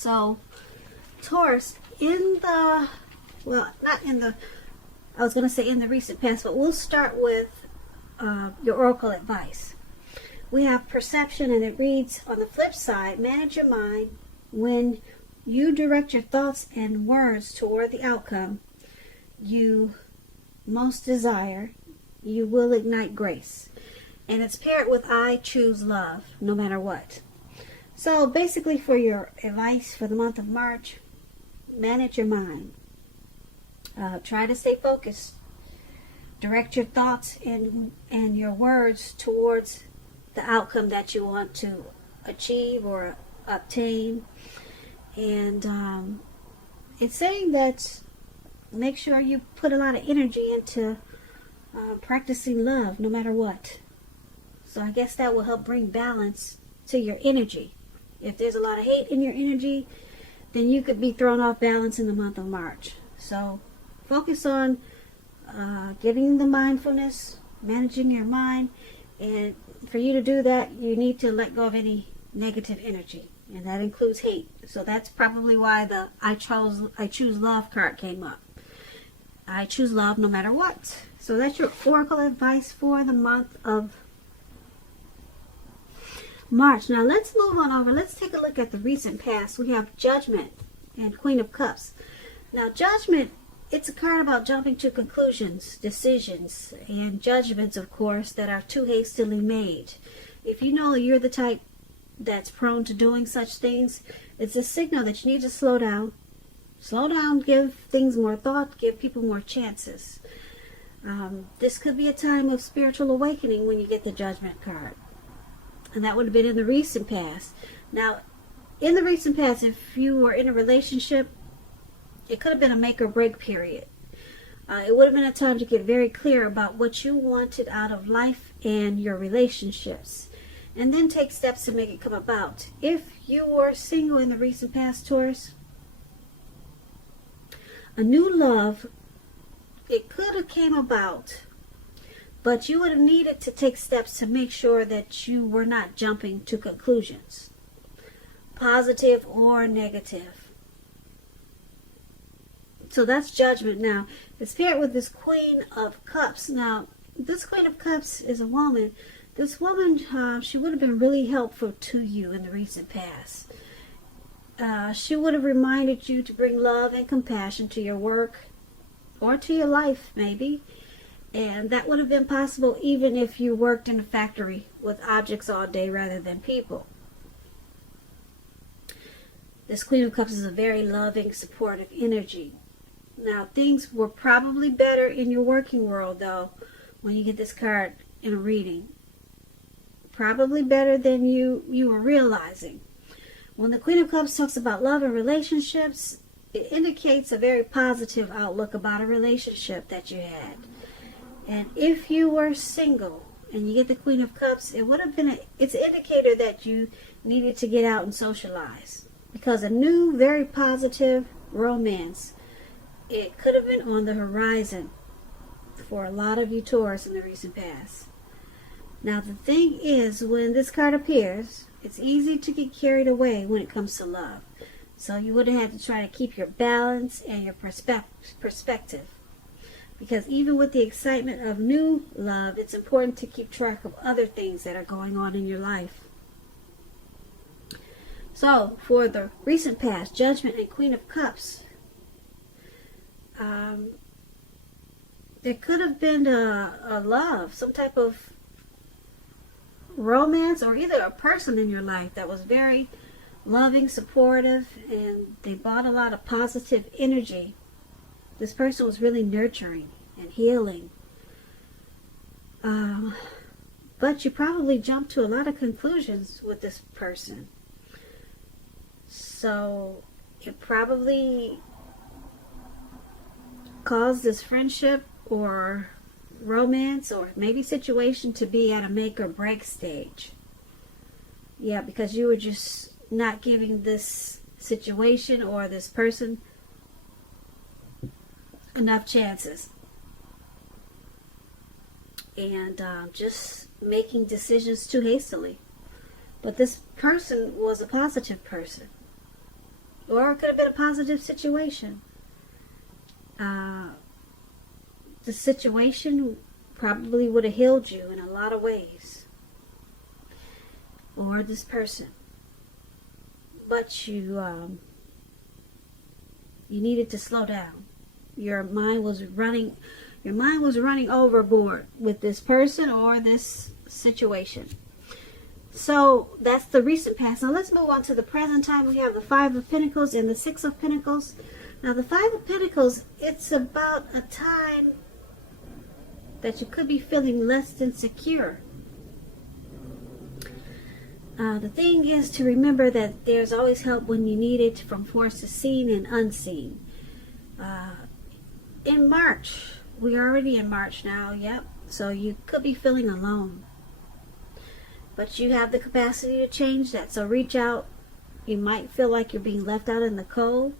So, Taurus, well, not in the, I was going to say in the recent past, but we'll start with your oracle advice. We have perception, and it reads, on the flip side, manage your mind. When you direct your thoughts and words toward the outcome you most desire, you will ignite grace. And it's paired with I choose love, no matter what. So basically, for your advice for the month of March, manage your mind. Try to stay focused. Direct your thoughts and your words towards the outcome that you want to achieve or obtain. And it's saying that make sure you put a lot of energy into practicing love, no matter what. So I guess that will help bring balance to your energy. If there's a lot of hate in your energy, then you could be thrown off balance in the month of March. So focus on getting the mindfulness, managing your mind. And for you to do that, you need to let go of any negative energy. And that includes hate. So that's probably why the I choose love card came up. I choose love no matter what. So that's your oracle advice for the month of March. Now let's move on over. Let's take a look at the recent past. We have Judgment and Queen of Cups. Now Judgment, it's a card about jumping to conclusions, decisions, and judgments, of course, that are too hastily made. If you know you're the type that's prone to doing such things, it's a signal that you need to slow down. Slow down, give things more thought, give people more chances. This could be a time of spiritual awakening when you get the Judgment card. And that would have been in the recent past. Now, in the recent past, if you were in a relationship, it could have been a make or break period. It would have been a time to get very clear about what you wanted out of life and your relationships. And then take steps to make it come about. If you were single in the recent past, Taurus, a new love, it could have came about, but you would have needed to take steps to make sure that you were not jumping to conclusions, positive or negative. So that's Judgment. Now, it's paired with this Queen of Cups. Now, this Queen of Cups is a woman. This woman, she would have been really helpful to you in the recent past. She would have reminded you to bring love and compassion to your work or to your life, maybe. And that would have been possible even if you worked in a factory with objects all day rather than people. This Queen of Cups is a very loving, supportive energy. Now, things were probably better in your working world, though, when you get this card in a reading. Probably better than you were realizing. When the Queen of Cups talks about love and relationships, it indicates a very positive outlook about a relationship that you had. And if you were single and you get the Queen of Cups, it would have been it's an indicator that you needed to get out and socialize. Because a new, very positive romance, it could have been on the horizon for a lot of you Taurus in the recent past. Now the thing is, when this card appears, it's easy to get carried away when it comes to love. So you would have had to try to keep your balance and your perspective. Because even with the excitement of new love, it's important to keep track of other things that are going on in your life. So, for the recent past, Judgment and Queen of Cups, there could have been a love, some type of romance, or either a person in your life that was very loving, supportive, and they brought a lot of positive energy. This person was really nurturing and healing. But you probably jumped to a lot of conclusions with this person. So it probably caused this friendship or romance or maybe situation to be at a make or break stage. Yeah, because you were just not giving this situation or this person enough chances. And just making decisions too hastily. But this person was a positive person. Or it could have been a positive situation. The situation probably would have healed you in a lot of ways. Or this person. But you needed to slow down. Your mind was running overboard with this person or this situation. So that's the recent past. Now let's move on to the present time. We have the Five of Pentacles and the Six of Pentacles. Now the Five of Pentacles, it's about a time that you could be feeling less than secure. The thing is to remember that there's always help when you need it, from forces seen and unseen. In March, we're already in March now, yep. So you could be feeling alone. But you have the capacity to change that. So reach out. You might feel like you're being left out in the cold,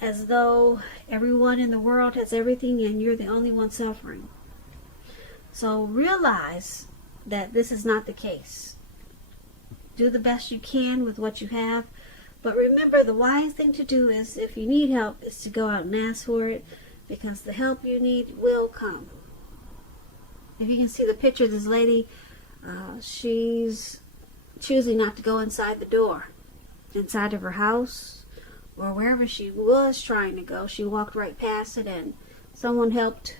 as though everyone in the world has everything and you're the only one suffering. So realize that this is not the case. Do the best you can with what you have. But remember, the wise thing to do is, if you need help, is to go out and ask for it, because the help you need will come. If you can see the picture of this lady, she's choosing not to go inside the door, inside of her house, or wherever she was trying to go. She walked right past it, and someone helped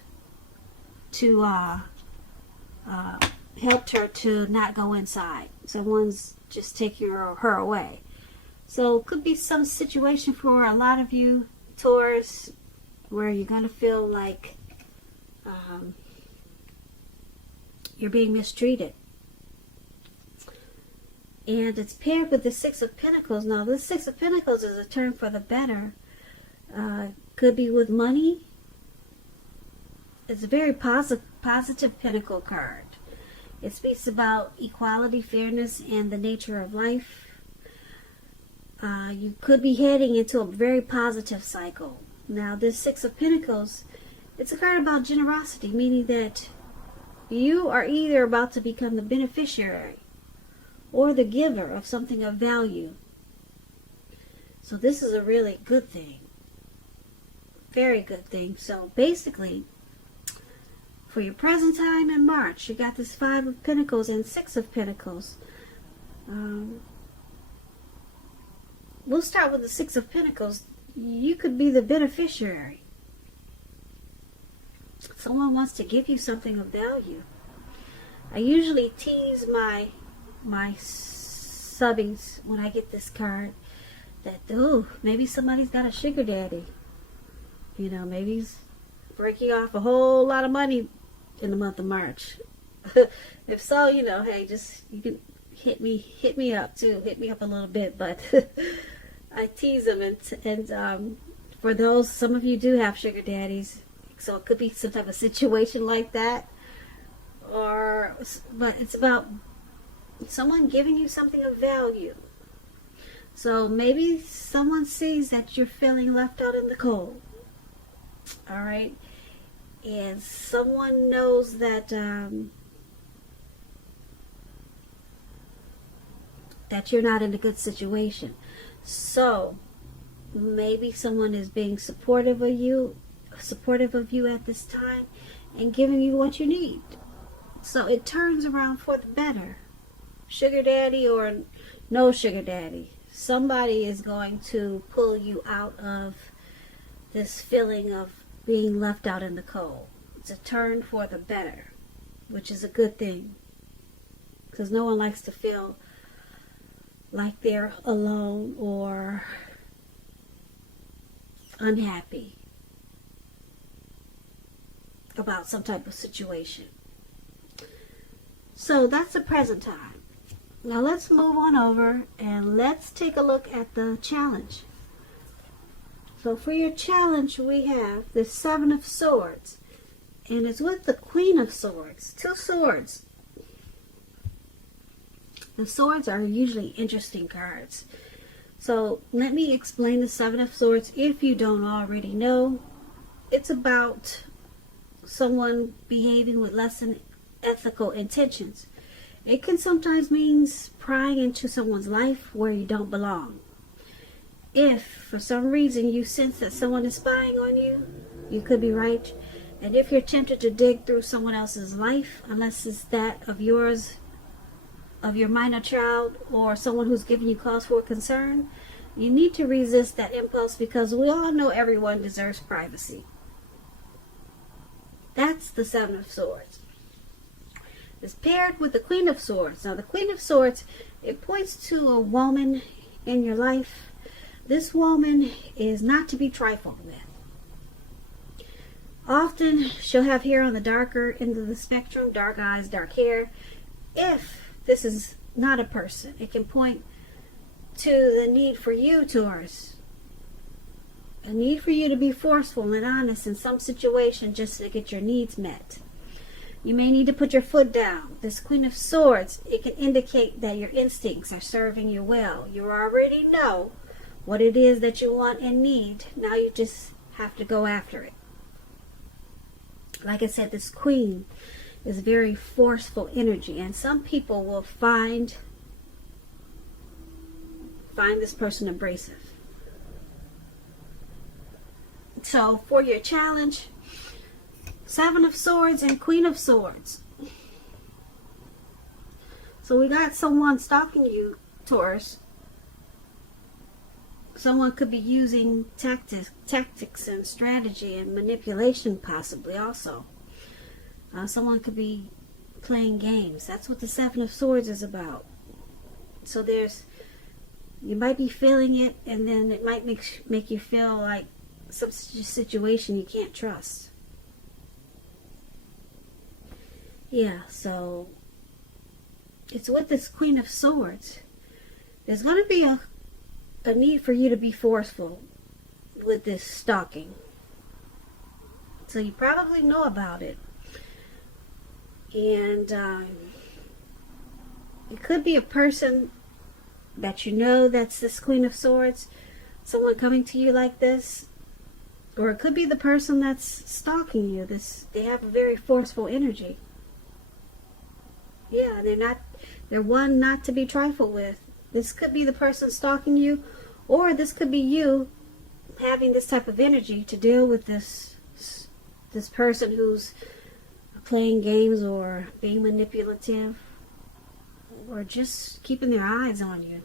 her to not go inside. Someone's just taking her away. So it could be some situation for a lot of you, Taurus, where you're going to feel like you're being mistreated. And it's paired with the Six of Pentacles. Now, this Six of Pentacles is a term for the better. Could be with money. It's a very positive pentacle card. It speaks about equality, fairness, and the nature of life. You could be heading into a very positive cycle. Now, this Six of Pentacles, it's a card about generosity, meaning that you are either about to become the beneficiary or the giver of something of value. So this is a really good thing. Very good thing. So basically, for your present time in March, you got this Five of Pentacles and Six of Pentacles. We'll start with the Six of Pentacles. You could be the beneficiary. Someone wants to give you something of value. I usually tease my subbies when I get this card that, oh, maybe somebody's got a sugar daddy. You know, maybe he's breaking off a whole lot of money in the month of March. If so, you know, hey, just, you can hit me up too. Hit me up a little bit, but I tease them, and for those, some of you do have sugar daddies, so it could be some type of situation like that, but it's about someone giving you something of value. So maybe someone sees that you're feeling left out in the cold. All right, and someone knows that that you're not in a good situation. So maybe someone is being supportive of you at this time and giving you what you need. So it turns around for the better. Sugar daddy or no sugar daddy, somebody is going to pull you out of this feeling of being left out in the cold. It's a turn for the better, which is a good thing, because no one likes to feel like they're alone or unhappy about some type of situation. So that's the present time. Now let's move on over and let's take a look at the challenge. So for your challenge, we have the Seven of Swords, and it's with the Queen of Swords. Two swords. The swords are usually interesting cards. So let me explain the Seven of Swords if you don't already know. It's about someone behaving with less than ethical intentions. It can sometimes mean prying into someone's life where you don't belong. if for some reason you sense that someone is spying on you, you could be right. And if you're tempted to dig through someone else's life, unless it's that of yours, of your minor child, or someone who's giving you cause for concern, you need to resist that impulse, because we all know everyone deserves privacy. That's the Seven of Swords. It's paired with the Queen of Swords. Now the Queen of Swords, it points to a woman in your life. This woman is not to be trifled with. Often she'll have hair on the darker end of the spectrum, dark eyes, dark hair. If this is not a person, it can point to the need for you, Taurus. A need for you to be forceful and honest in some situation just to get your needs met. You may need to put your foot down. This Queen of Swords, it can indicate that your instincts are serving you well. You already know what it is that you want and need. Now you just have to go after it. Like I said, this Queen is very forceful energy, and some people will find this person abrasive. So for your challenge, Seven of Swords and Queen of Swords. So we got someone stalking you, Taurus. Someone could be using tactics and strategy and manipulation, possibly also. Someone could be playing games. That's what the Seven of Swords is about. So you might be feeling it, and then it might make you feel like some situation you can't trust. Yeah, so it's with this Queen of Swords. There's going to be a need for you to be forceful with this stalking. So you probably know about it. And it could be a person that you know that's this Queen of Swords, someone coming to you like this. Or it could be the person that's stalking you. They have a very forceful energy. Yeah, they're one not to be trifled with. This could be the person stalking you, or this could be you having this type of energy to deal with this person who's playing games or being manipulative or just keeping their eyes on you.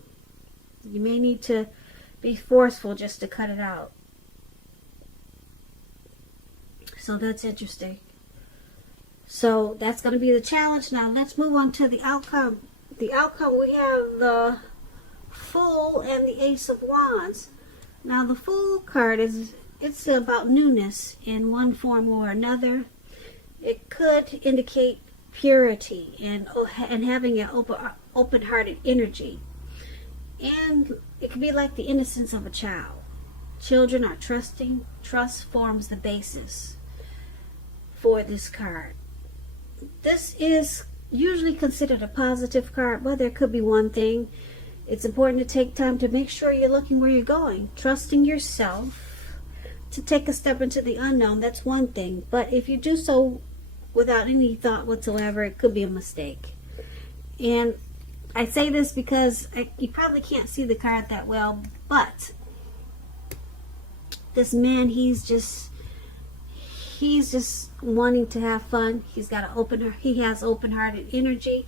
You may need to be forceful just to cut it out. So that's interesting. So that's going to be the challenge. Now let's move on to the outcome. The outcome, we have the Fool and the Ace of Wands. Now the Fool card it's about newness in one form or another. It could indicate purity and having an open-hearted energy. And it could be like the innocence of a child. Children are trusting. Trust forms the basis for this card. This is usually considered a positive card, but there could be one thing. It's important to take time to make sure you're looking where you're going, trusting yourself to take a step into the unknown. That's one thing, but if you do so without any thought whatsoever, it could be a mistake. And I say this because you probably can't see the card that well, but this man, he's just wanting to have fun. He has open-hearted energy,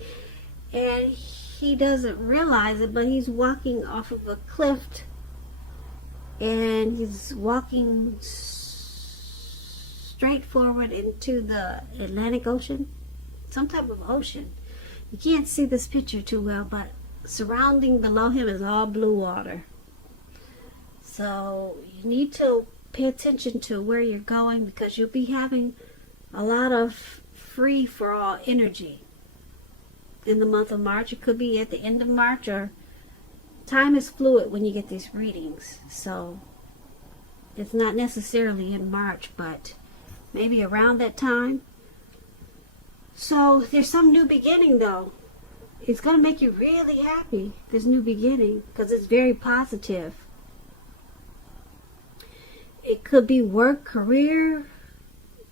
and he doesn't realize it, but he's walking off of a cliff, and he's walking straight forward into the Atlantic Ocean, some type of ocean. You can't see this picture too well, but surrounding below him is all blue water. So you need to pay attention to where you're going, because you'll be having a lot of free-for-all energy in the month of March. It could be at the end of March, or time is fluid when you get these readings. So it's not necessarily in March, but maybe around that time. So there's some new beginning, though. It's going to make you really happy, this new beginning, because it's very positive. It could be work, career,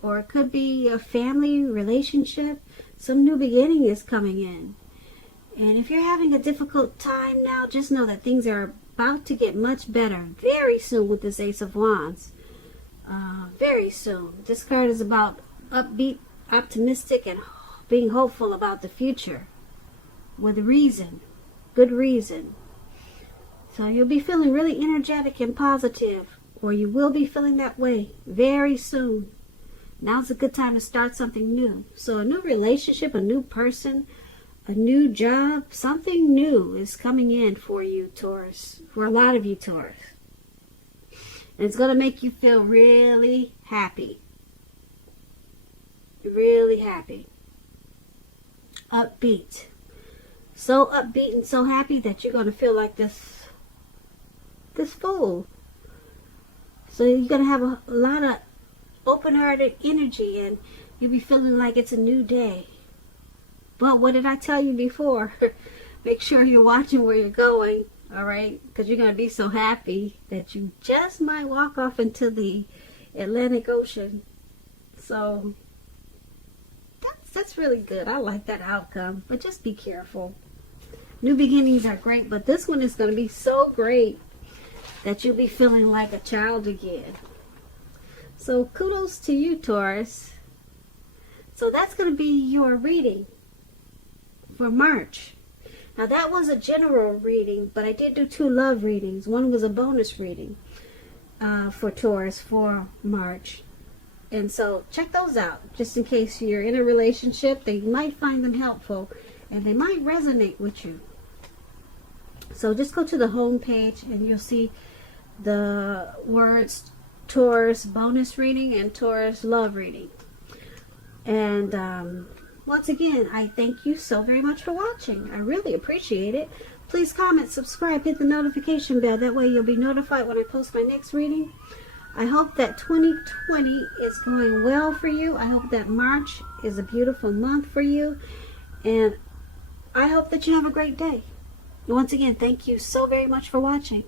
or it could be a family relationship. Some new beginning is coming in. And if you're having a difficult time now, just know that things are about to get much better very soon with this Ace of Wands. Very soon. This card is about upbeat, optimistic, and being hopeful about the future with reason, good reason. So you'll be feeling really energetic and positive, or you will be feeling that way very soon. Now's a good time to start something new. So a new relationship, a new person, a new job, something new is coming in for you, Taurus, for a lot of you, Taurus. And it's going to make you feel really happy. Really happy. Upbeat. So upbeat and so happy that you're going to feel like this fool. So you're going to have a lot of open-hearted energy, and you'll be feeling like it's a new day. But what did I tell you before? Make sure you're watching where you're going, all right? Because you're going to be so happy that you just might walk off into the Atlantic Ocean. So that's really good. I like that outcome. But just be careful. New beginnings are great, but this one is going to be so great that you'll be feeling like a child again. So kudos to you, Taurus. So that's going to be your reading for March. Now that was a general reading, but I did do 2 love readings. One was a bonus reading for Taurus for March. And so check those out, just in case you're in a relationship. They might find them helpful, and they might resonate with you. So just go to the home page, and you'll see the words Taurus bonus reading and Taurus love reading. And once again, I thank you so very much for watching. I really appreciate it. Please comment, subscribe, hit the notification bell. That way you'll be notified when I post my next reading. I hope that 2020 is going well for you. I hope that March is a beautiful month for you. And I hope that you have a great day. Once again, thank you so very much for watching.